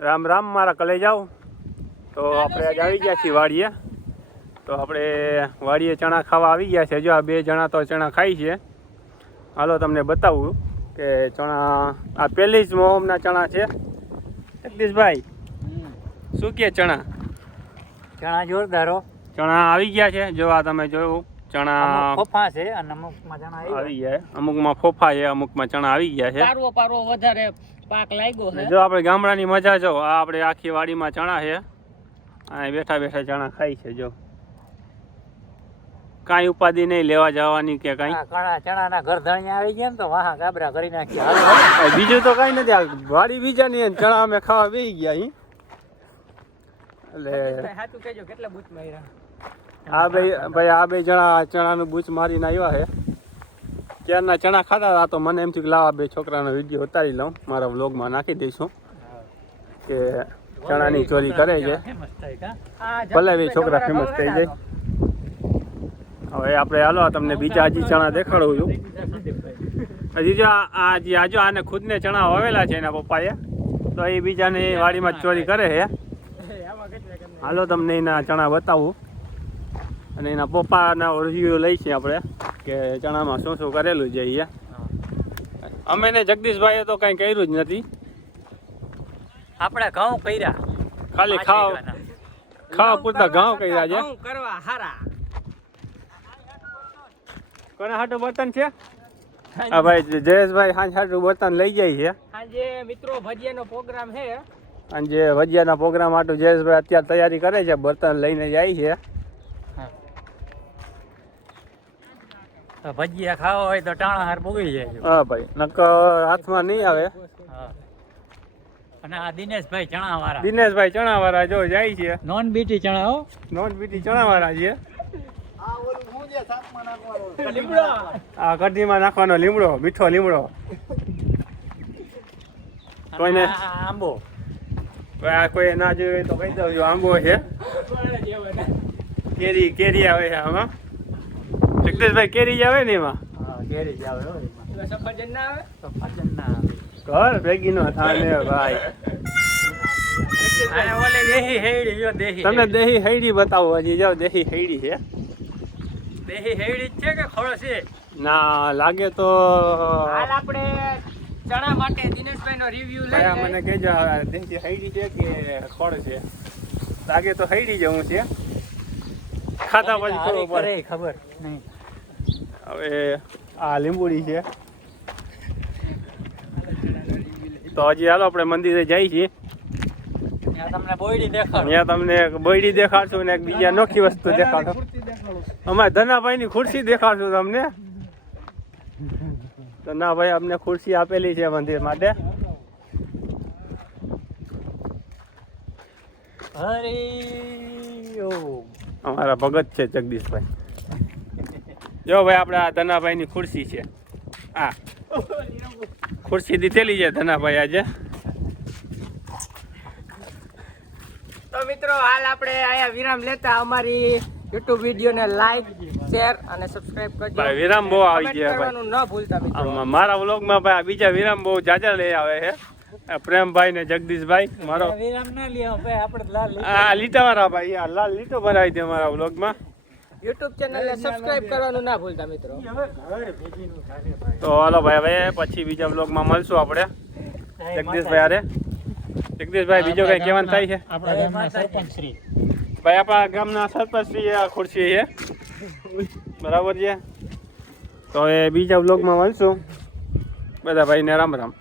રામ રામ મારા કલેજાઓ. તો આપણે આજે આવી ગયા છીએ વાડીએ. તો આપણે વાડીએ ચણા ખાવા આવી ગયા છે. જો આ બે જણા તો ચણા ખાઈ છે. હાલો તમને બતાવું કે ચણા આ પહેલી જ મોહમના ચણા છે. જગદીશભાઈ શું કે ચણા જોરદારો ચણા આવી ગયા છે. જો આ તમે જોયું ચણા ફોફા છે અને અમુકમાં ચણા આવી ગયા. અમુકમાં ફોફા છે, અમુકમાં ચણા આવી ગયા છે. પારવો વધારે પાક લાગ્યો છે. જો આપણે ગામડાની મજા જો આ આપણે આખી વાડીમાં ચણા છે. અહીં બેઠા બેઠા ચણા ખાઈ છે. જો કાંઈ ઉપાધિ નહીં લેવા જવાની કે કાંઈ. ચણાના ઘર ધણિયા આવી ગયા ને તો વાહ ગાબરા કરી નાખ્યા. બીજું તો કાંઈ નથી. આ વાડી બીજાની ચણા અમે ખાવા બેસી ગયા અહીં. એટલે સાચું કહેજો કેટલા બૂચ માર્યા. ભાઈ આ બે જણા ચણાનું બૂચ મારીને આવ્યા છે. ક્યારના ચણા ખાતા હતા તો મને એમ થયું કે લાવા બે છોકરાનો વિડીયો ઉતારી લઉં, મારા વ્લોગમાં નાખી દઈશું કે ચણાની ચોરી કરે છે. ભલે બે છોકરા ફેમસ થઈ જાય. હવે આપણે હાલો તમને બીજા હજી ચણા દેખાડું છું. હજી જો આજો આને ખુદને ચણા વાવેલા છે એના પપ્પાએ, તો એ બીજાની વાડીમાં ચોરી કરે છે. હાલો તમને એના ચણા બતાવું અને એના પપ્પાના રિવ્યુ લઈ છે આપણે કે ચણામાં શું શું કરેલું છે. અહીંયા અમે ને જગદીશભાઈએ તો કાંઈ કર્યું જ નથી. આપણે ઘઉં કર્યા, ખાલી ખાવા પૂરતા ઘઉં કર્યા છે. કરવા હારા. કોના હાટું બર્તન છે? હા ભાઈ જયેશભાઈ હાંજ હાટું બર્તન લઈ જાય છે. આજે મિત્રો ભજીયાનો પ્રોગ્રામ છે. અને જે ભજીયાના પ્રોગ્રામ હાટું જયેશભાઈ અત્યારે તૈયારી કરે છે, બર્તન લઈને જાય છે. ભજીયા ખાવા હોય તો ટાણા હાર પૂગી જાય. હા ભાઈ નકર હાથમાં નહીં આવે. અને આ દિનેશભાઈ ચણા વાળા, દિનેશભાઈ ચણા વાળા જો જાય છે. નોન બીટી ચણા હો, નોન બીટી ચણા વાળા છે. આ કઢીમાં નાખવાનો લીમડો, મીઠો લીમડો. કોઈને આંબો કોઈ ના જોયું તો કહી દઉં આંબો છે. કેરી આવે છે આમાં. જગદીશભાઈ કેરી જ આવે ને એમાં? કેરી જ આવે. સફરજન ના આવે? સફરજન ના આવે. ઘર ભેગી નો થાને ભાઈ. તમે દેહી હૈડી બતાવો. હજી જાઓ દેહી હૈડી છે. દેહી હેડી છે કે ખોળો છે? ના લાગે તો હાલ આપણે ચણા માટે દિનેશભાઈ નો રિવ્યુ લઈ મને કહેજો દેહી હૈડી છે કે ખોળ છે. લાગે તો હૈડી જવું છે. ખાતા પછી ખબર પડે. ખબર નહીં. હવે આ લીંબુડી છે. તો હજી હાલો આપણે મંદિરે જઈએ છીએ. તમને બોયડી દેખાડો. ત્યાં તમને બોયડી દેખાડશું ને એક બીજા નોખી વસ્તુ દેખાડો. અમારે ધનાભાઈની ખુરશી દેખાડશું તમને. ધનાભાઈ અમને ખુરશી આપેલી છે મંદિર માટે. અમારા ભગત છે જગદીશભાઈ. જો ભાઈ આપણે આ ધનાભાઈની ખુરશી છે. આ ખુરશી દીધેલી છે ધનાભાઈ આજે. તો મિત્રો હાલ આપણે અહીંયા વિરામ લેતા અમારી YouTube વિડીયોને લાઈક, શેર અને સબસ્ક્રાઇબ કરજો. ભાઈ વિરામ બહુ આવી ગયા ભાઈ. ન ભૂલતા મિત્રો. મારા વ્લોગમાં ભાઈ બીજા વિરામ બહુ જાજા લઈ આવે છે. પ્રેમભાઈ ને જગદીશભાઈ. મારો વિરામ ના લ્યો ભાઈ, આપણે લાલ આ લીટાવાળા ભાઈ આ લાલ લીટો ભરાવી દે મારા વ્લોગમાં. YouTube ચેનલને સબસ્ક્રાઇબ કરવાનું ના ભૂલતા મિત્રો. તો હાલો ભાઈ હવે પછી બીજા વ્લોગમાં મળશું આપણે જગદીશભાઈ અરે. જગદીશભાઈ બીજો કઈ કહેવાનું થાય છે? આપણા ગામના સરપંચ શ્રી ભાઈ આપણા ગામના સરપંચ શ્રી આ ખુરશી છે. બરાબર છે. તો એ બીજા વ્લોગમાં મળશું. બધા ભાઈને રામ રામ.